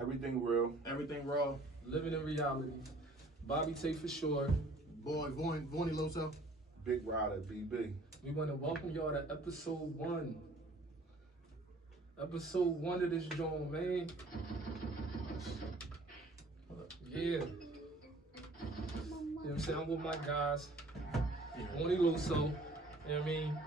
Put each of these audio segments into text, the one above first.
Everything real. Everything raw. Living in reality. Bobby Tate for sure. Boy, Vaughny Loso. Big Rider, BB. We want to welcome y'all to episode 1. Episode 1 of this joint, man. Yeah. You know what I'm saying? I'm with my guys. Vaughny Loso. You know what I mean?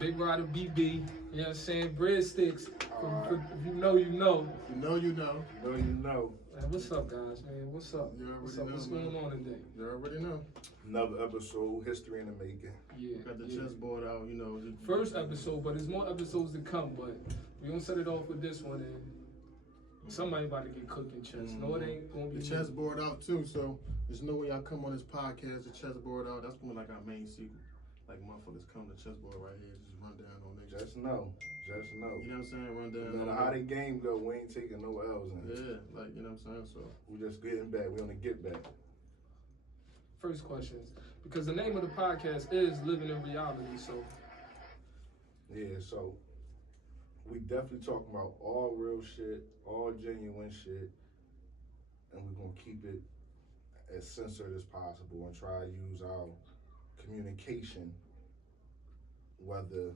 Big Rider BB. You know what I'm saying? Breadsticks. If you know, you know. If you know, you know. You know, you know. Man, what's up, guys, man? What's up? You already What's up? know, What's man. going on today? You already know. Another episode, history in the making. Yeah. Got the chessboard out, you know. First episode, but there's more episodes to come. But we're gonna set it off with this one, and somebody about to get cooked in chess. No, it ain't gonna be the chessboard out too. So there's no way I come on this podcast. The chessboard out. That's when like our main secret. Like motherfuckers come to chessboard right here, just run down on niggas. Just know. Just know. You know what I'm saying? Run down. No matter how the game go, we ain't taking no L's in. Yeah, like you know what I'm saying. So we just getting back. We on the get back. First questions, because the name of the podcast is Living in Reality. So yeah, so we definitely talking about all real shit, all genuine shit, and we're gonna keep it as censored as possible and try to use our communication, whether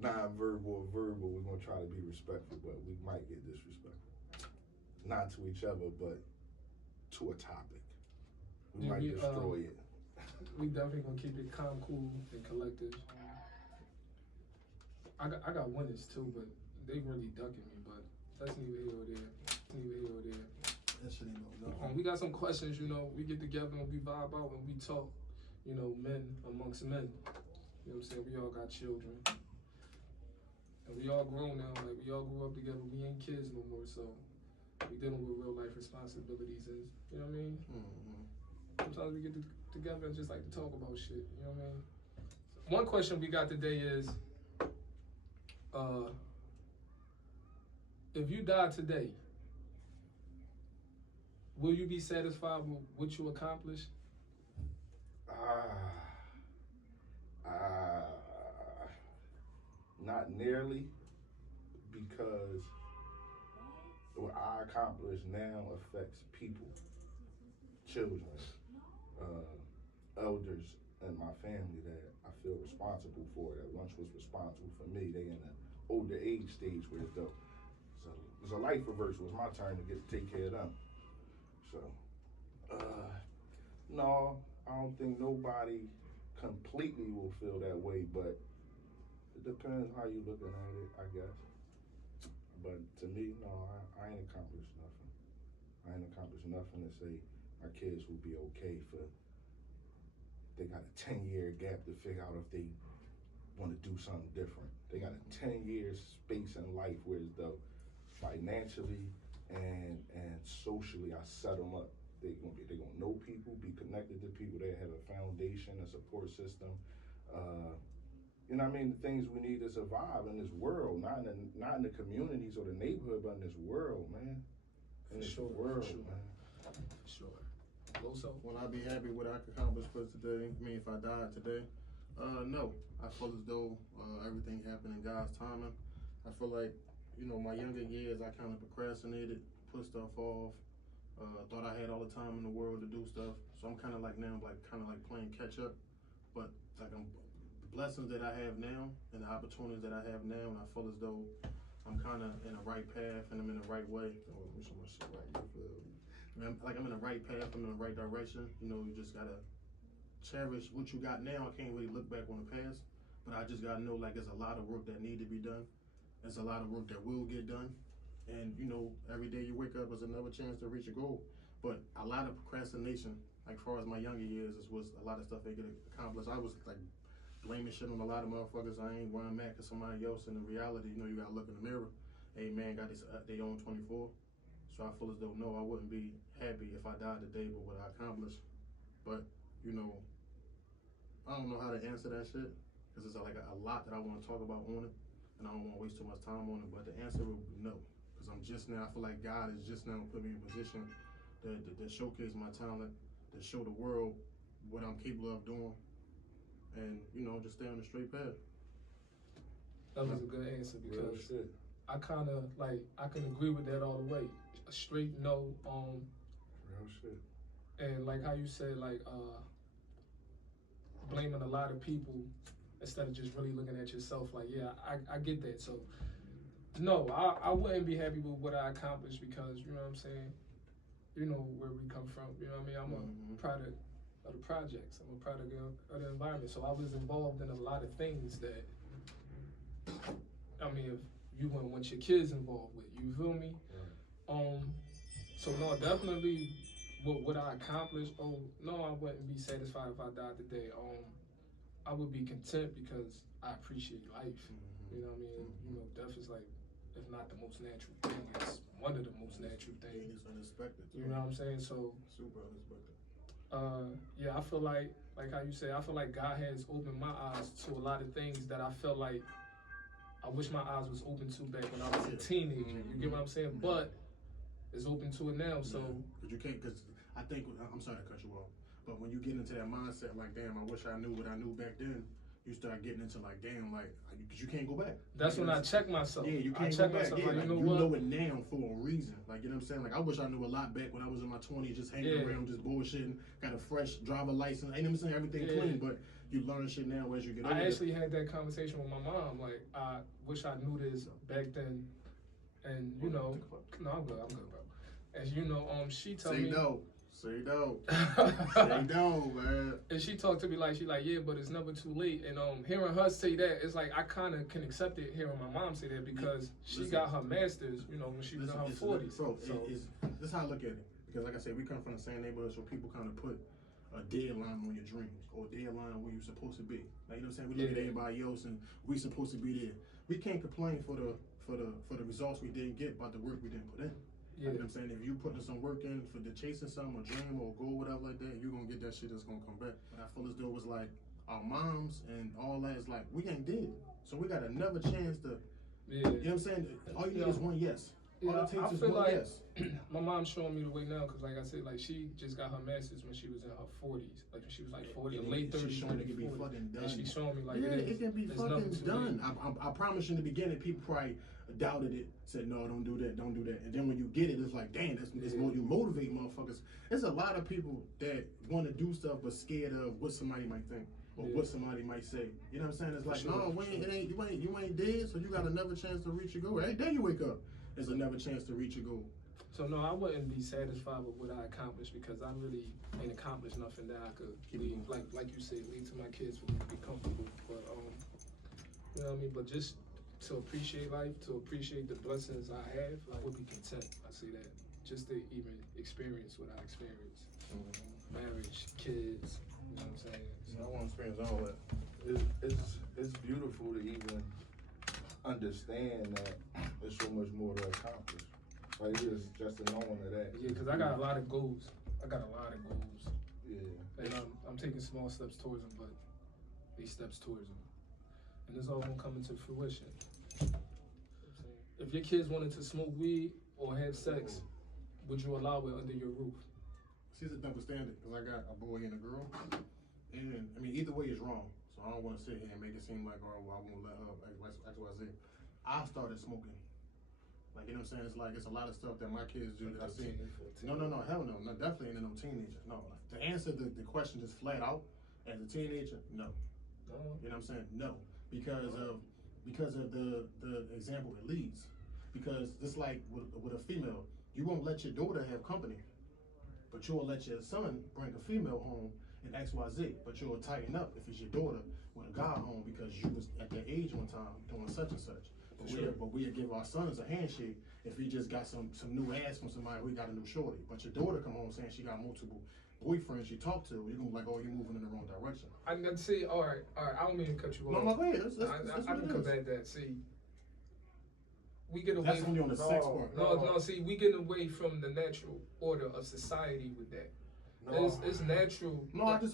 non-verbal or verbal, we're gonna try to be respectful, but we might get disrespectful. Not to each other, but to a topic. We might destroy it. We definitely gonna keep it calm, cool, and collective. I got winners too, but they really ducking me, but that's neither here or there. that shit ain't no no. We got some questions, you know, we get together and we vibe out and we talk, you know, men amongst men. You know what I'm saying? We all got children. And we all grown now, like we all grew up together. We ain't kids no more, so we dealing with real life responsibilities and, you know what I mean? Sometimes we get together and just like to talk about shit, you know what I mean? One question we got today is, if you die today, will you be satisfied with what you accomplished? Not nearly, because what I accomplish now affects people, children, elders in my family that I feel responsible for, that once was responsible for me. They in an older age stage where so it's a life reversal. It's my turn to get to take care of them. So, no, I don't think nobody completely will feel that way, but it depends how you looking at it, I guess. But to me, no, I ain't accomplished nothing. I ain't accomplished nothing to say my kids will be okay for, they got a 10-year gap to figure out if they want to do something different. They got a 10-year space in life where though financially and socially I set them up. They gonna know people, be connected to people. They have a foundation, a support system. You know what I mean? The things we need to survive in this world, not in the communities or the neighborhood, but in this world, man. In this world, man. For sure. Loso? Will I be happy with what I accomplished for today? I mean, if I died today? No. I feel as though everything happened in God's timing. I feel like, you know, my younger years, I kind of procrastinated, put stuff off, thought I had all the time in the world to do stuff. So I'm kind of like now, like kind of like playing catch up. But like the blessings that I have now and the opportunities that I have now, and I feel as though I'm kind of in the right path and I'm in the right way. Oh, I'm so much shit right. Like I'm in the right path, I'm in the right direction. You know, you just gotta cherish what you got now. I can't really look back on the past, but I just gotta know like there's a lot of work that need to be done. There's a lot of work that will get done. And you know, every day you wake up is another chance to reach a goal. But a lot of procrastination, like far as my younger years, was a lot of stuff they get accomplished. I was like blaming shit on a lot of motherfuckers. I ain't where I'm at cause somebody else. In the reality, you know, you gotta look in the mirror. Hey man, got this they own 24. So I feel as though, no, I wouldn't be happy if I died today with what I accomplished. But, you know, I don't know how to answer that shit, because it's like a lot that I want to talk about on it, and I don't want to waste too much time on it, but the answer would be no. Because I'm just now, I feel like God is just now put me in a position to showcase my talent, to show the world what I'm capable of doing, and, you know, just stay on the straight path. That was a good answer because I kind of like I can agree with that all the way. A straight no. Real shit. And like how you said, like blaming a lot of people instead of just really looking at yourself. Like, yeah, I get that. So no, I wouldn't be happy with what I accomplished because you know what I'm saying. You know where we come from. You know what I mean. I'm a product of the projects. I'm a product of the environment. So I was involved in a lot of things that. I mean, if you wouldn't want your kids involved with, you feel me? Right. So no, definitely, what I accomplished. Oh no, I wouldn't be satisfied if I died today. I would be content because I appreciate life. You know what I mean? You know, death is like, if not the most natural thing, it's one of the most natural things. It's unexpected. You know what I'm saying? So Super unexpected. yeah, I feel like how you say, I feel like God has opened my eyes to a lot of things that I felt like I wish my eyes was open to back when I was a teenager. You get what I'm saying? But it's open to it now. So because you can't. Because I think I'm sorry to cut you off, but when you get into that mindset, like damn, I wish I knew what I knew back then. You start getting into like damn, like because you can't go back. That's when I check myself. Yeah, you can't check go back. myself. Yeah, like, like, you know what? it now for a reason. Like you know what I'm saying? Like I wish I knew a lot back when I was in my 20s, just hanging around, just bullshitting. Got a fresh driver license. You know what I'm saying? Everything clean, but you learn shit now as you get older. I actually had that conversation with my mom. Like, I wish I knew this back then. And, you know, no, I'm good, bro. As you know, she told me. Say no. Say no, man. And she talked to me like, yeah, but it's never too late. And hearing her say that, it's like I kind of can accept it hearing my mom say that because she got her master's, you know, when she was in her 40s. Bro, this is how I look at it. Because like I said, we come from the same neighborhood, so people kind of put a deadline on your dreams or a deadline where you're supposed to be. Like, you know what I'm saying? We look at everybody else and we supposed to be there. We can't complain for the results we didn't get by the work we didn't put in. You know what I'm saying? If you putting some work in for the chasing something or dream or goal, whatever like that, you're gonna get that shit that's gonna come back. But I feel as though it was like our moms and all that is like we ain't dead. So we got another chance to you know what I'm saying? All you need is one yes. All it takes is one yes. My mom's showing me the way now because, like I said, like she just got her master's when she was in her 40s. Like when she was like 40 or late 30s. She's showing it can be fucking done. And she's showing me like it can be fucking done. I promise you in the beginning, people probably doubted it, said no, don't do that. And then when you get it, it's like, damn, it's more you motivate motherfuckers. There's a lot of people that want to do stuff but scared of what somebody might think or what somebody might say. You know what I'm saying? It's like, you ain't dead, so you got another chance to reach your goal. Every day you wake up, there's another chance to reach your goal. So no, I wouldn't be satisfied with what I accomplished because I really ain't accomplished nothing that I could leave, like you said, leave to my kids for me to be comfortable. But you know what I mean? But just to appreciate life, to appreciate the blessings I have, I would be content. I see that. Just to even experience what I experienced. Marriage, kids, you know what I'm saying? So I want to experience all that. It's beautiful to even understand that there's so much more to accomplish. Like just the knowing of that. Yeah, because I got a lot of goals. Yeah. And I'm taking small steps towards them, but these steps towards them. And it's all gonna come into fruition. If your kids wanted to smoke weed or have sex, would you allow it under your roof? See, it's a double standard because I got a boy and a girl, and I mean either way is wrong. So I don't want to sit here and make it seem like I won't let her XYZ. I started smoking. Like, you know what I'm saying? It's like, it's a lot of stuff that my kids do that I see. No, hell no. Definitely ain't no teenager. No. To answer the question just flat out, as a teenager, no. You know what I'm saying? No. Because of the example it leads. Because just like with a female, you won't let your daughter have company, but you'll let your son bring a female home and XYZ, but you'll tighten up if it's your daughter with a guy home because you was at that age one time doing such and such. But we'll give our sons a handshake if he just got some new ass from somebody, we got a new shorty. But your daughter come home saying she got multiple boyfriends she talked to, you're gonna be like, oh, you're moving in the wrong direction. I see, all right, I don't mean to cut you off. No, go ahead. I can combat that. See, we get away That's only on the sex part. No, see, we get away from the natural order of society with that. It's natural. I'm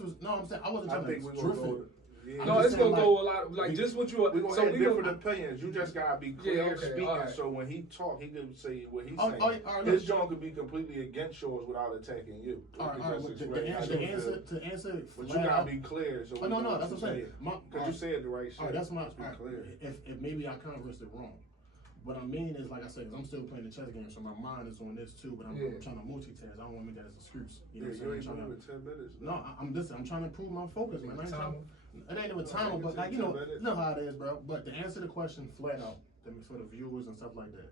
saying I wasn't trying to drift it. Yeah. No, it's gonna go a lot like just what you are. We're gonna have different opinions. You just gotta be clear speaking. Right. So when he talk, he can say what he's saying. His joint could be completely against yours without attacking you. To answer, but you gotta be clear. So no, that's what I'm saying. Because you said it the right shit. All right, that's my be clear. If maybe I conversed it wrong, What I mean is, like I said, 'cause I'm still playing the chess game, so my mind is on this too. But I'm trying to multitask. I don't want to make that as an excuse. You know what I'm saying? You ain't with 10 minutes. No, I'm trying to improve my focus, man. It ain't even time, but like you minutes. know how it is, bro. But to answer the question flat out, for the viewers and stuff like that,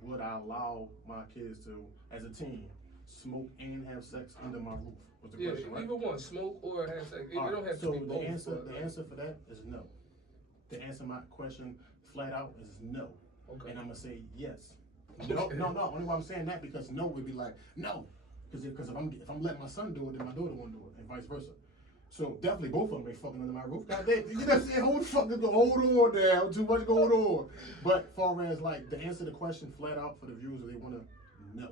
would I allow my kids to, as a teen, smoke and have sex under my roof? Was the question, right? Either one, smoke or have sex. It don't have to be both. The answer for that is no. To answer my question flat out is no. Okay. And I'm gonna say yes. No. Only why I'm saying that because no would be like no, because if I'm letting my son do it, then my daughter won't do it, and vice versa. So definitely both of them ain't fucking under my roof. God damn, you know what I'm saying? Hold on now, too much going on. But far as like to answer the question flat out for the viewers, they wanna know.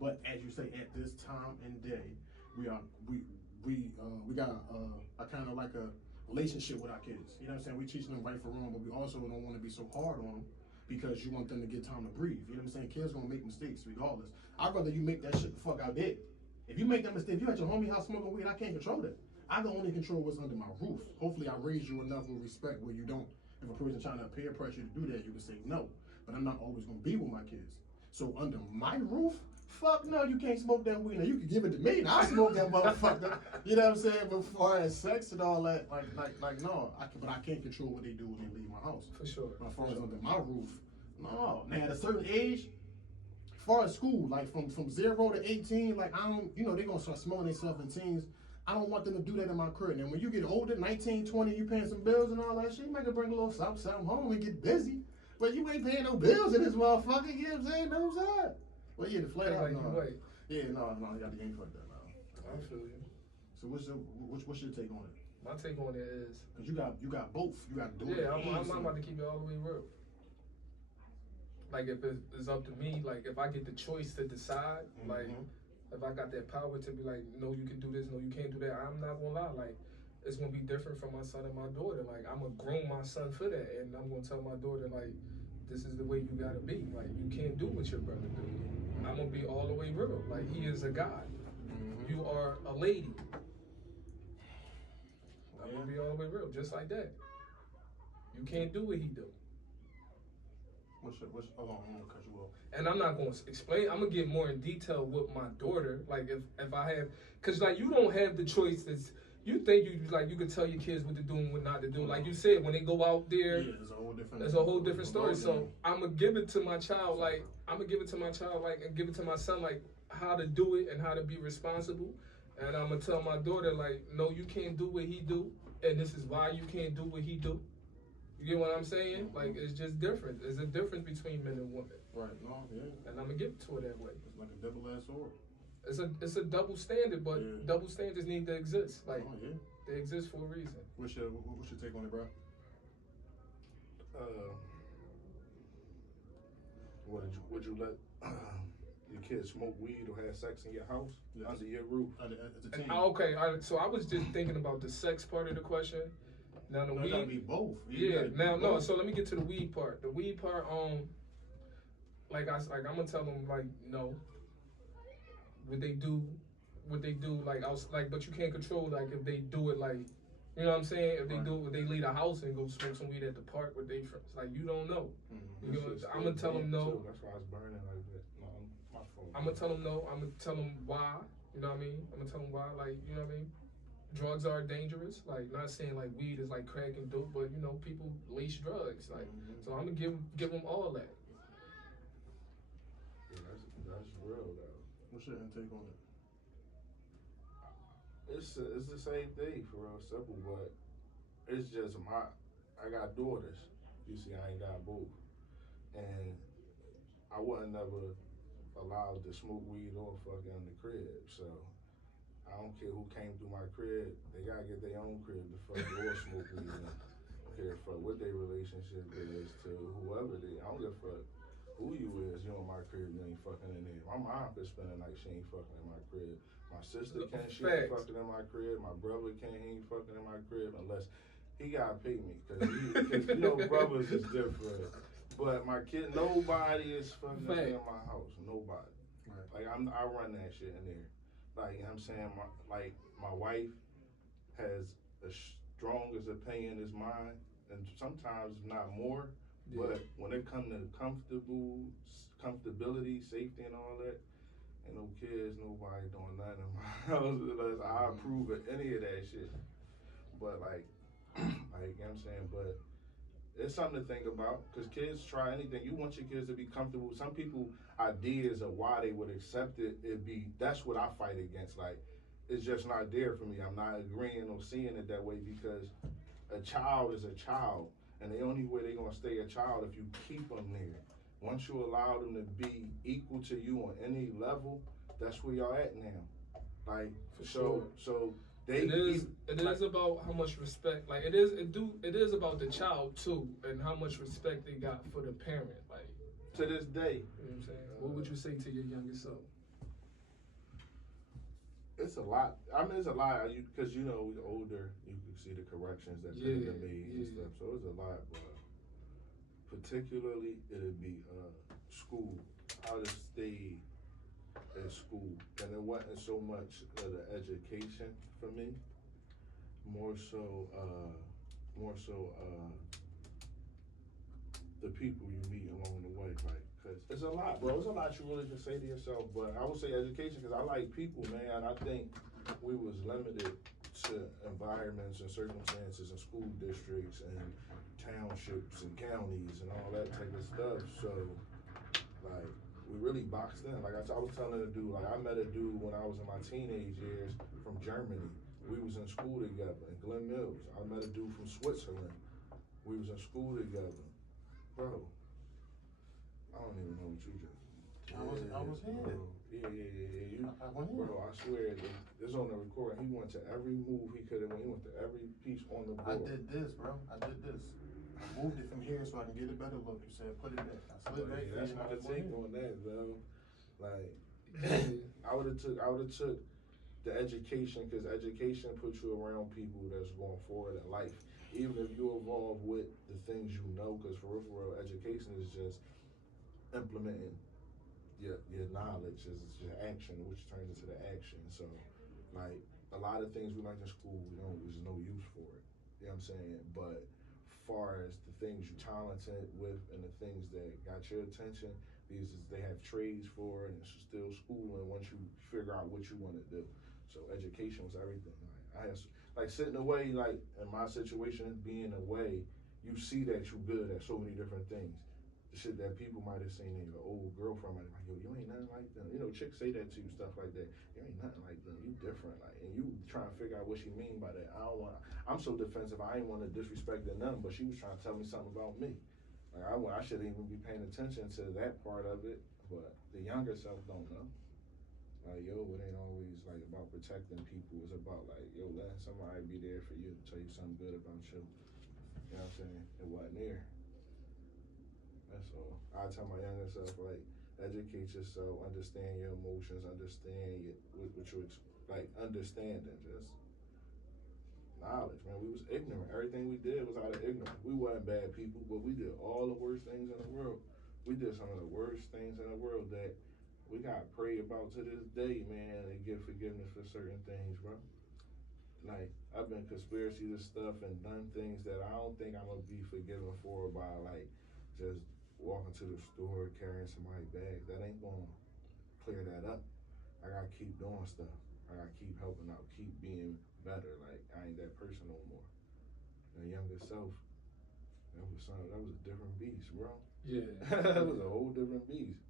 But as you say, at this time and day, we got a kind of like a relationship with our kids. You know what I'm saying? We teaching them right from wrong, but we also don't want to be so hard on them because you want them to get time to breathe. You know what I'm saying? Kids gonna make mistakes regardless. I'd rather you make that shit the fuck out there. If you make that mistake, if you at your homie house smoking weed, I can't control that. I can only control what's under my roof. Hopefully I raise you enough with respect where you don't, if a person trying to peer pressure you to do that, you can say no. But I'm not always gonna be with my kids. So under my roof, fuck no, you can't smoke that weed. Now you can give it to me, and I'll smoke that motherfucker. You know what I'm saying? But as far as sex and all that, like no, but I can't control what they do when they leave my house. For sure. But as far as under my roof, no. Now at a certain age, as far as school, like from 0 to 18, like I don't, you know, they gonna start smoking themselves in teens. I don't want them to do that in my crib. And when you get older, 19, 20, you paying some bills and all that shit, you might bring a little something home and get busy. But you ain't paying no bills in this motherfucker, you know what I'm saying? No side. Well, yeah, the flat out, no. Yeah, no, you got the game fucked up now. I feel you. So what's your take on it? My take on it is, cause you got both. You got daughter. Yeah, I'm about to keep it all the way real. Like if it's up to me, like if I get the choice to decide, like if I got that power to be like, no, you can do this, no, you can't do that. I'm not gonna lie, like it's gonna be different from my son and my daughter. Like I'm gonna groom my son for that, and I'm gonna tell my daughter like, this is the way you gotta be. Like you can't do what your brother do. I'm gonna be all the way real. Like he is a guy. You are a lady. I'm gonna be all the way real, just like that. You can't do what he do. Hold on, I'm gonna cut you off. And I'm not gonna explain. I'm gonna get more in detail with my daughter. Like if I have, cause like you don't have the choice. You think you can tell your kids what to do and what not to do. Like you said, when they go out there, yeah, it's a whole different story. So I'm gonna give it to my child. Like I'm gonna give it to my child. Like and give it to my son. Like how to do it and how to be responsible. And I'm gonna tell my daughter like, no, you can't do what he do, and this is why you can't do what he do. You get what I'm saying? Like it's just different. There's a difference between men and women. Right. No. Yeah. And I'm gonna give it to her that way. It's like a double-edged sword. It's a double standard, but double standards need to exist. Like they exist for a reason. What's your take on it, bro? Would you let your kids smoke weed or have sex in your house under your roof? As a teen. Okay, so I was just thinking about the sex part of the question. Now the weed, gotta be both. No. So let me get to the weed part. The weed part, I'm gonna tell them like no. What they do, like I was like, but you can't control like if they do it like, you know what I'm saying? If they do it, they leave the house and go smoke some weed at the park with their friends. Like you don't know. You know, I'm gonna tell them no. That's why it's burning like that. No, my fault. I'm gonna tell them no. I'm gonna tell them why. You know what I mean? I'm gonna tell them why. Like you know what I mean? Drugs are dangerous. Like not saying like weed is like crack and dope, but you know people leash drugs. Like so I'm gonna give them all that. Yeah, that's real though. What's your intake on it? It's the same thing for real simple, but it's just I got daughters. You see, I ain't got both, and I wasn't never allowed to smoke weed or fucking in the crib. So I don't care who came through my crib. They gotta get their own crib to fuck or smoke weed in. I don't care what their relationship is to whoever they. I don't give a fuck who you is. You in my crib, you ain't fucking in there. My mom could spend the night, she ain't fucking in my crib. My sister can't, she ain't fucking in my crib. My brother can't, he ain't fucking in my crib unless he gotta pay me. Cause you know, brothers is different. But my kid, nobody is fucking in my house. Nobody. Right. Like I run that shit in there. Like you know what I'm saying, my wife has as strong as opinion as mine, and sometimes not more. Yeah. But when it comes to comfortability, safety, and all that, ain't no kids, nobody doing nothing in my house unless I approve of any of that shit. But like, like you know what I'm saying, but it's something to think about because kids try anything. You want your kids to be comfortable. Some people ideas of why they would accept it. That's what I fight against. Like, it's just not there for me. I'm not agreeing or seeing it that way because a child is a child, and the only way they're gonna stay a child if you keep them there. Once you allow them to be equal to you on any level, that's where y'all at now. Like, For so sure. so they It is about how much respect. Like it is about the child too, and how much respect they got for the parent. Like to this day. You know what I'm saying? What would you say to your younger self? It's a lot. I mean, it's a lot because you know we're older. You can see the corrections that could have been made and stuff. So it's a lot, but particularly it'd be school. How to stay in school, and it wasn't so much of the education for me. More so the people you meet along the way, like, cause it's a lot, bro. It's a lot you really can say to yourself, but I would say education, cause I like people, man. I think we was limited to environments and circumstances and school districts and townships and counties and all that type of stuff. So, like, we really boxed in. Like I was telling a dude, like I met a dude when I was in my teenage years from Germany. We was in school together in Glen Mills. I met a dude from Switzerland. We was in school together. Bro, I don't even know what you just. I was here. Bro. Yeah. I went here. Bro, I swear, it's on the recording. He went to every move he could have went. He went to every piece on the board. I did this, bro. I did this. I moved it from here so I can get a better look. You said put it back. I slid back. That's my take on that, bro. Like, I would have took the education, because education puts you around people that's going forward in life. Even if you evolve with the things you know, because for real, education is just implementing your knowledge, is your action, which turns into the action. So, like, a lot of things we learned in school, there's no use for it. You know what I'm saying? But far as the things you're talented with and the things that got your attention, they have trades for it, and it's still schooling once you figure out what you want to do. So education was everything. Like, I had, like, sitting away, like in my situation, being away, you see that you're good at so many different things. The shit that people might have seen in your old girlfriend might have been like, yo, you ain't nothing like them. You know, chicks say that to you, stuff like that. You ain't nothing like them. You different, like, and you trying to figure out what she mean by that. I'm so defensive. I ain't want to disrespect them, but she was trying to tell me something about me. Like, I shouldn't even be paying attention to that part of it. But the younger self don't know. Like, yo, it ain't always like about protecting people. It's about like, yo, letting somebody be there for you, tell you something good about you. You know what I'm saying? It wasn't there. That's all. I tell my younger self, like, educate yourself, understand your emotions, understand what you like, understanding, just knowledge, man. We was ignorant. Everything we did was out of ignorance. We wasn't bad people, but we did all the worst things in the world. We did some of the worst things in the world that we got to pray about to this day, man, and get forgiveness for certain things, bro. Like, I've been conspiracy to stuff and done things that I don't think I'm going to be forgiven for by, like, just walking to the store carrying somebody's bag. That ain't going to clear that up. I got to keep doing stuff. I got to keep helping out, keep being better. Like, I ain't that person no more. The younger self, that was a different beast, bro. Yeah. That was a whole different beast.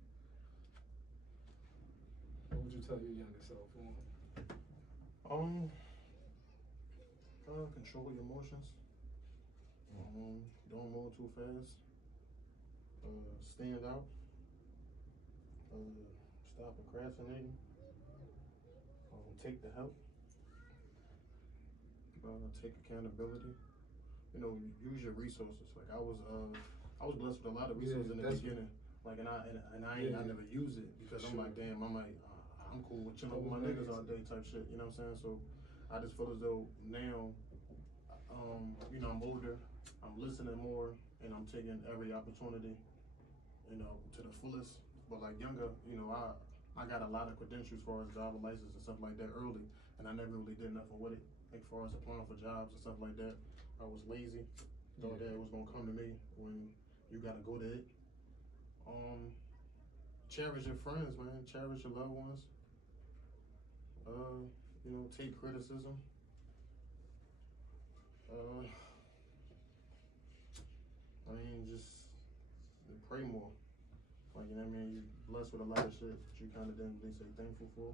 What would you tell your younger self? Control your emotions. Don't move too fast. Stand out. Stop procrastinating. Take the help. Take accountability. You know, use your resources. Like I was blessed with a lot of resources in the beginning. Like I never use it because I'm like, damn, I'm cool with chilling with my niggas all day type shit. You know what I'm saying? So I just feel as though now, you know, I'm older, I'm listening more, and I'm taking every opportunity, you know, to the fullest. But like younger, you know, I got a lot of credentials as far as driver license and stuff like that early, and I never really did nothing with it. Like as far as applying for jobs and stuff like that, I was lazy. Thought that it was gonna come to me when you gotta go to it. Cherish your friends, man. Cherish your loved ones. Take criticism. Uh, just pray more. Like, you know what I mean? You blessed with a lot of shit that you kind of didn't really say thankful for.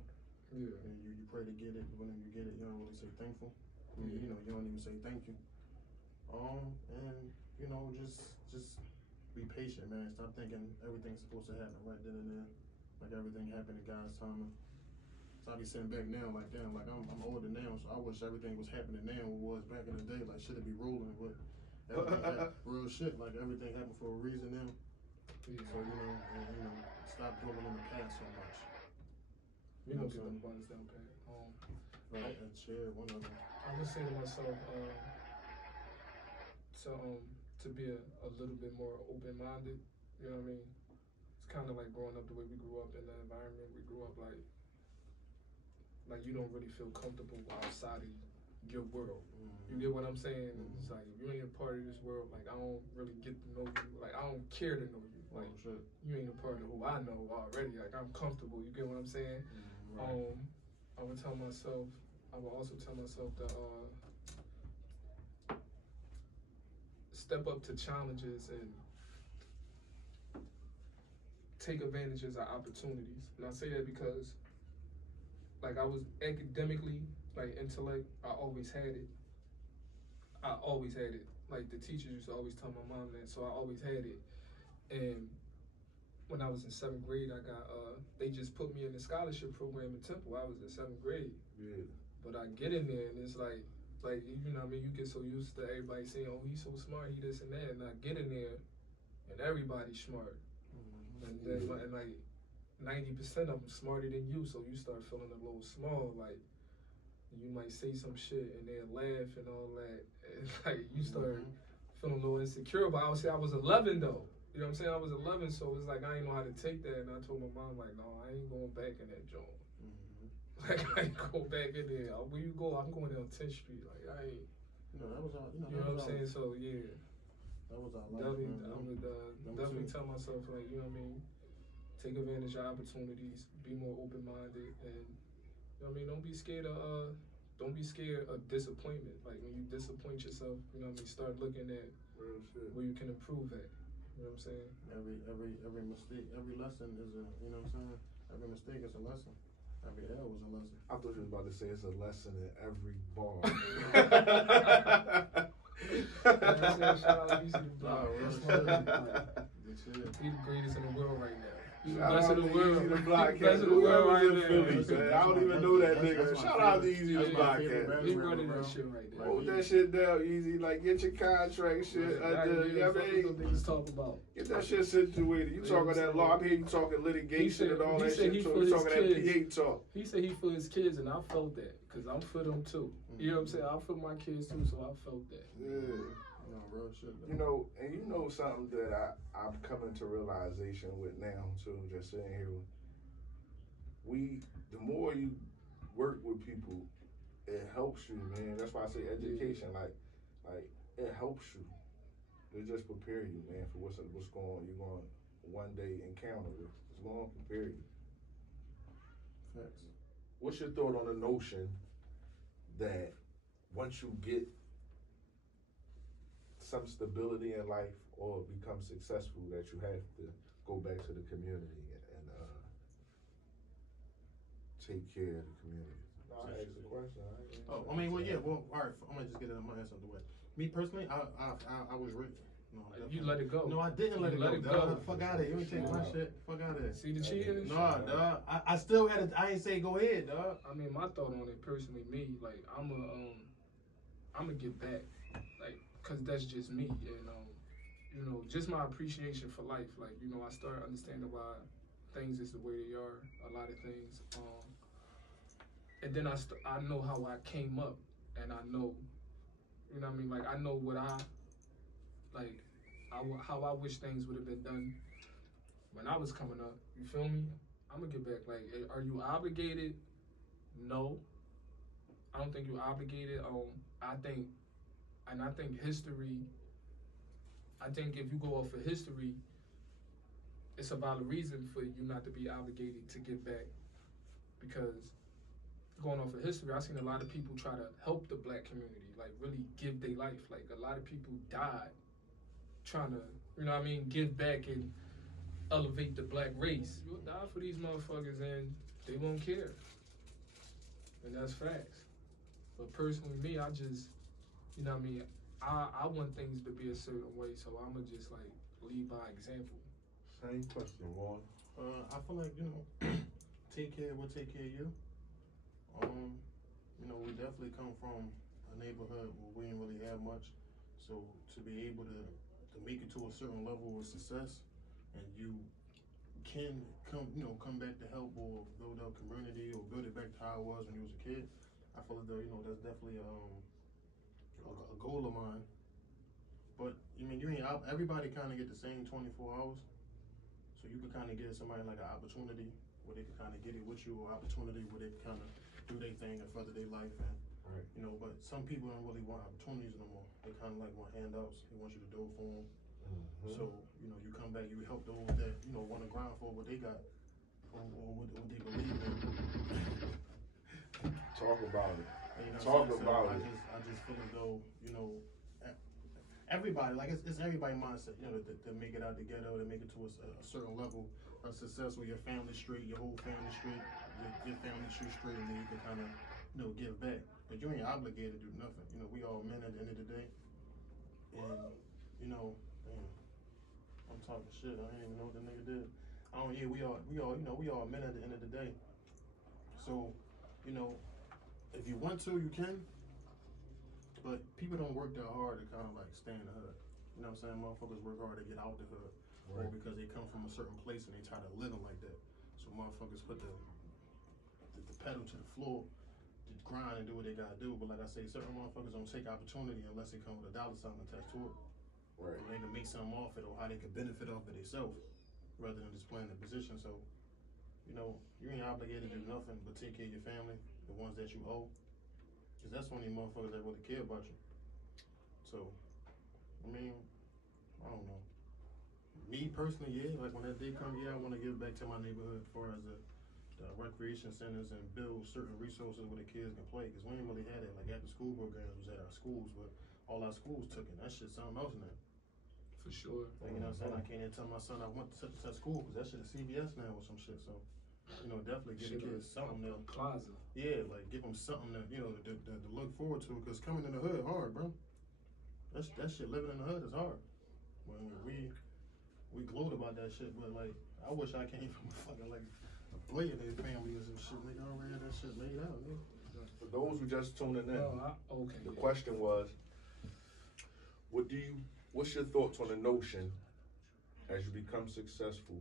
Yeah. And you pray to get it, but when you get it, you don't really say thankful. I mean, you don't even say thank you. And just be patient, man. Stop thinking everything's supposed to happen right then and there. Like everything happened in God's timing. So I be sitting back now, like damn, like I'm older now, so I wish everything was happening now what was back in the day. Like should it be rolling, but everything real shit. Like everything happened for a reason now. Yeah. So stop dwelling on the past so much. We don't get them buttons down pat. Right, and share one of them. I was saying to myself, to be a little bit more open-minded. You know what I mean? It's kind of like growing up the way we grew up in the environment we grew up like you don't really feel comfortable outside of your world. You get what I'm saying? It's like if you ain't a part of this world, like I don't really get to know you. Like I don't care to know you. Like you ain't a part of who I know already. Like I'm comfortable. You get what I'm saying? Right. I would also tell myself to step up to challenges and take advantages of opportunities. And I say that because like I was academically, like intellect, I always had it. Like the teachers used to always tell my mom that, so I always had it. And when I was in 7th grade, I got they just put me in the scholarship program in Temple. I was in 7th grade. Yeah. But I get in there and it's like you know what I mean, you get so used to everybody saying, oh, he's so smart, he this and that, and I get in there and everybody's smart. And then and like 90% of them smarter than you, so you start feeling a little small, like you might say some shit and then laugh and all that, and like you start feeling a little insecure. But I would say I was 11 though, you know what I'm saying? I was 11, so it's like I didn't know how to take that, and I told my mom like, no, I ain't going back in that joint. Like I ain't going back in there. Where you go? I'm going down 10th Street. Like I ain't. That was all. You know what I'm saying? So yeah. That was our life. I would definitely tell myself like, you know what I mean? Take advantage of opportunities, be more open-minded, and you know what I mean. Don't be scared of disappointment. Like when you disappoint yourself, you know what I mean. Start looking at where you can improve at. You know what I'm saying? Every mistake, every lesson is a. You know what I'm saying? Every mistake is a lesson. Every L was a lesson. I thought you was about to say it's a lesson in every bar. Shout out Easy the Block. He the greatest in the world right now. He's the best in the world. Easy the Block cat. Whoever's in Philly, man. I don't even know that nigga. Shout out to Easy the Block cat. He running that shit right there. Hold that shit down, Easy. Like get your contract shit. You know what I mean? Niggas talk about. Get that shit situated. You talking that law? I'm here. You talking litigation and all that shit. You talking that PA talk. He said he for his kids, and I felt that because I'm for them too. You know what I'm saying? I'm for my kids too, so I felt that. Yeah. No, real shit. You know something that I'm coming to realization with now too. Just sitting here, the more you work with people, it helps you, man. That's why I say education, like it helps you. It just prepare you, man, for what's going. You're going to one day encounter with. It's going to prepare you. Facts. What's your thought on the notion that once you get some stability in life or become successful, that you have to go back to the community and take care of the community? I asked the question. All right. I'm gonna just get my answer out the way. Me personally, I was rich. No, you let it go. No, I didn't let it go. Fuck out of here. You ain't take my shit. Fuck out of here. See the cheating? No, dog. I still had I ain't say go ahead, dog. I mean, my thought on it personally, me, like I'm gonna get back, like, cause that's just me, and just my appreciation for life. Like, I started understanding why things is the way they are. A lot of things, and then I know how I came up, and I know, you know what I mean. Like I know what how I wish things would have been done when I was coming up. You feel me? I'm gonna get back. Like, are you obligated? No, I don't think you're obligated. I think history. I think if you go off of history, it's a valid reason for you not to be obligated to give back. Because going off of history, I've seen a lot of people try to help the black community, like really give their life. Like a lot of people died trying to, you know what I mean, give back and elevate the black race. You'll die for these motherfuckers and they won't care. And that's facts. But personally, me, I just, you know what I mean, I want things to be a certain way, so I'ma just like lead by example. Same question, Vaughn. I feel like, you know, take care will take care of you. You know, we definitely come from a neighborhood where we didn't really have much. So to be able to make it to a certain level of success, and you can come back to help or build our community or build it back to how it was when you was a kid. I feel as though, you know, that's definitely a goal of mine. But I mean, you ain't everybody kind of get the same 24 hours, so you could kind of give somebody like an opportunity where they could kind of get it with you, or opportunity where they can kind of do their thing and further their life. And Right. you know, but some people don't really want opportunities no more. They kind of like want handouts. They want you to do it for them. Mm-hmm. So, you know, you come back, you help those that, you know, want to grind for what they got, or what they believe in. Talk about it. And, you know, Talk so about it. I just feel as though, you know, everybody, like it's everybody mindset, you know, to make it out the ghetto, to make it to a certain level of success where your family straight, your whole family straight, your family tree straight, and then you can kind of, you know, give back. But you ain't obligated to do nothing. You know, we all men at the end of the day. And, you know, man, I'm talking shit. I didn't even know what the nigga did. We all men at the end of the day. So, you know, if you want to, you can. But people don't work that hard to kind of like stay in the hood. You know what I'm saying? Motherfuckers work hard to get out the hood. Or Right. because they come from a certain place and they try to live like that. So motherfuckers put the pedal to the floor, to grind and do what they gotta do. But like I say, certain motherfuckers don't take opportunity unless they come with a dollar sign attached to it. Right. Or they can make something off it, or how they can benefit off it themselves, rather than just playing the position. So, you know, you ain't obligated to do nothing but take care of your family, the ones that you owe. Cause that's the only motherfuckers that really care about you. So, I mean, I don't know. Me personally, yeah, like when that day comes, yeah, I want to give back to my neighborhood as far as the recreation centers and build certain resources where the kids can play. Cause we ain't really had it. Like after school programs was at our schools, but all our schools took it. That shit something else now. For sure. Like, you know what I'm saying? I can't even tell my son I went to such and such school, cause that shit is CVS now or some shit. So, you know, definitely give the kids something to. Plaza. Yeah, like give them something that, you know, to look forward to. Cause coming in the hood hard, bro. That shit, living in the hood is hard. When we glowed about that shit, but like I wish I came from a fucking like a billionaire family or some shit. Nigga, I already had that shit laid out, nigga. For those who just tuning in, Okay. the question was, what's your thoughts on the notion as you become successful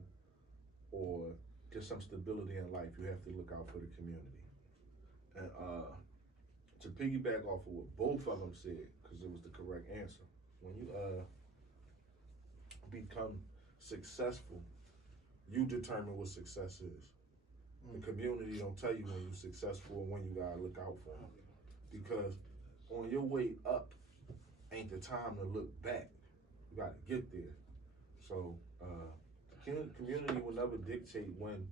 or get some stability in life, you have to look out for the community? And to piggyback off of what both of them said, because it was the correct answer, when you become successful, you determine what success is. The community don't tell you when you're successful or when you gotta look out for them. Because on your way up ain't the time to look back. You gotta get there. So the community will never dictate when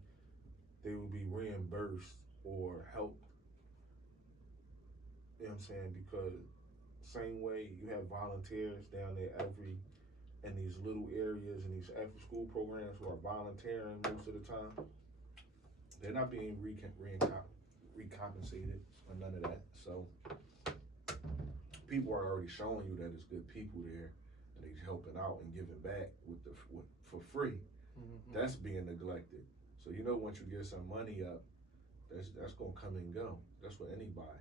they will be reimbursed or helped. You know what I'm saying? Because same way you have volunteers down there in these little areas and these after school programs who are volunteering most of the time, they're not being recompensated or none of that. So people are already showing you that it's good people there and they're helping out and giving back for free. Mm-hmm. That's being neglected. So you know, once you get some money up, that's gonna come and go. That's for anybody.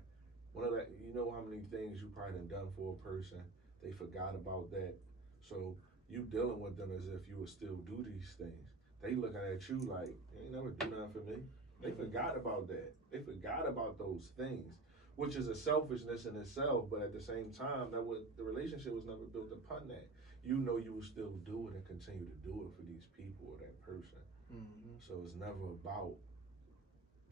You know how many things you probably done for a person, they forgot about that. So you dealing with them as if you would still do these things. They looking at you like, you ain't never do nothing for me. They forgot about that. They forgot about those things, which is a selfishness in itself, but at the same time, the relationship was never built upon that. You know you will still do it and continue to do it for these people or that person. Mm-hmm. So it's never about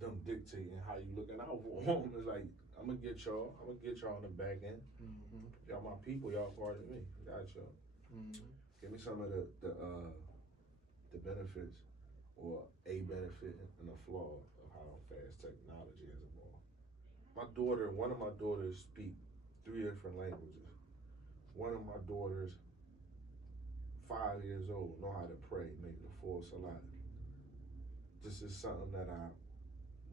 them dictating how you looking out for them. It's like, I'm gonna get y'all on the back end. Mm-hmm. Y'all my people, y'all part of me. Got y'all. Mm-hmm. Give me some of the benefits or a benefit and a flaw of how fast technology has evolved. One of my daughters speak 3 different languages. One of my daughters, 5 years old, know how to pray, make the full salat. This is something that I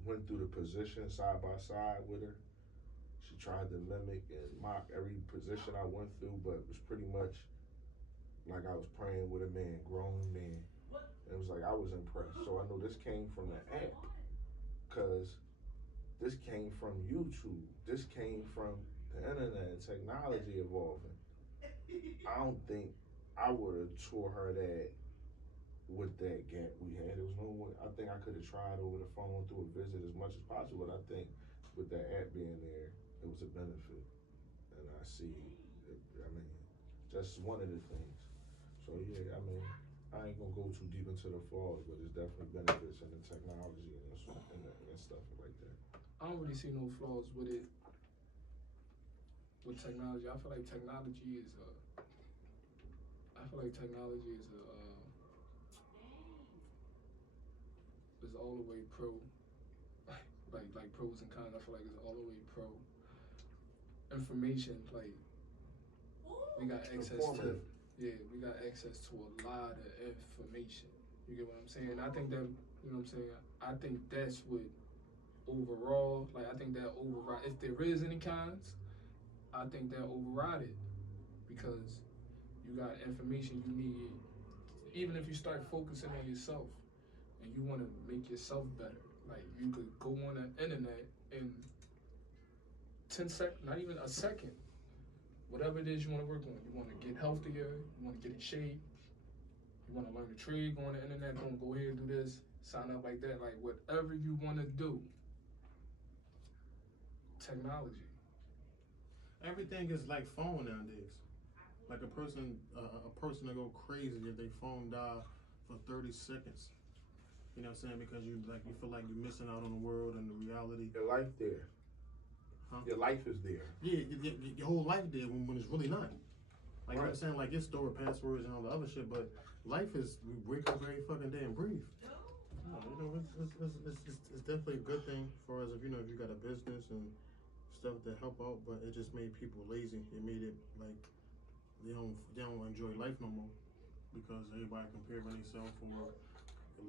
went through the position side by side with her. She tried to mimic and mock every position I went through, but it was pretty much like I was praying with a man, grown man. And it was like I was impressed. So I know this came from the app, because this came from YouTube. This came from the internet and technology evolving. I don't think I would have taught her that with that gap we had. There was no way. I think I could have tried over the phone through a visit as much as possible. But I think with that app being there, it was a benefit. And I see, I mean, just one of the things. So yeah, I mean, I ain't gonna go too deep into the flaws, but there's definitely benefits in the technology and stuff like that. I don't really see no flaws with it. With technology, I feel like technology is is all the way pro. like pros and cons. I feel like it's all the way pro. Information, like we got access to. Yeah, we got access to a lot of information. You get what I'm saying? I think that, you know what I'm saying? I think that's what overall, like I think that override, if there is any cons, I think that override it, because you got information you need. Even if you start focusing on yourself and you want to make yourself better, like you could go on the internet in 10 seconds, not even a second, whatever it is you want to work on. You want to get healthier, you want to get in shape, you want to learn a trade, go on the internet, go ahead and do this, sign up like that, like whatever you want to do. Technology. Everything is like phone nowadays. Like a person will go crazy if their phone die for 30 seconds. You know what I'm saying? Because you feel like you're missing out on the world and the reality. Your life there. Huh? Your life is there. Yeah, your whole life there when it's really not. Like, right. You know what I'm saying? Like, your store passwords and all the other shit, but life is, we wake up every fucking day and breathe. You know, it's definitely a good thing for us if, you know, if you got a business and stuff to help out, but it just made people lazy. It made it like they don't enjoy life no more because everybody comparing themselves or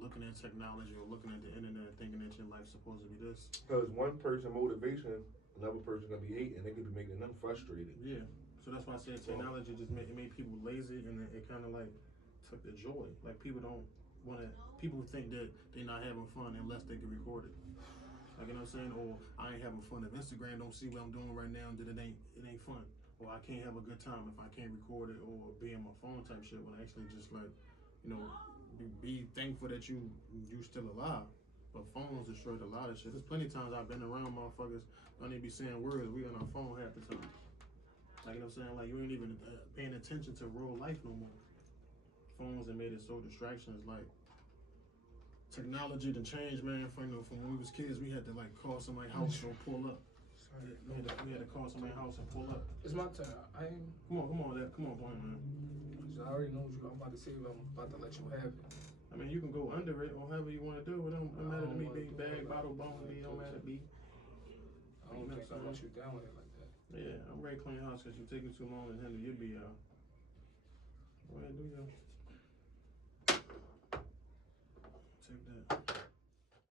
looking at technology or looking at the internet thinking that your life's supposed to be this. Because one person motivation, another person gonna be hating. They could be making them frustrated. Yeah. So that's why I said technology just made people lazy, and it kind of like took the joy. Like people think that they're not having fun unless they can record it. Like, you know what I'm saying? Or I ain't having fun if Instagram don't see what I'm doing right now, then it ain't fun. Or I can't have a good time if I can't record it or be on my phone type shit, when actually just like, you know, be thankful that you still alive. But phones destroyed a lot of shit. There's plenty of times I've been around motherfuckers, don't even be saying words, we on our phone half the time. Like, you know what I'm saying? Like, you ain't even paying attention to real life no more. Phones have made it so distractions. Like, technology done changed, man. From when we was kids, we had to like call somebody's house or pull up. We had to call somebody's house and pull up. It's my turn. Come on, boy, man. I already know what I'm about to say, but I'm about to let you have it. I mean, you can go under it or however you want to do it. It don't matter to me, big bag, bottle, bone, it don't matter to me. I don't think I want you down with it like that. Yeah, I'm ready to clean house because you're taking too long to handle your BL. Go ahead, do your.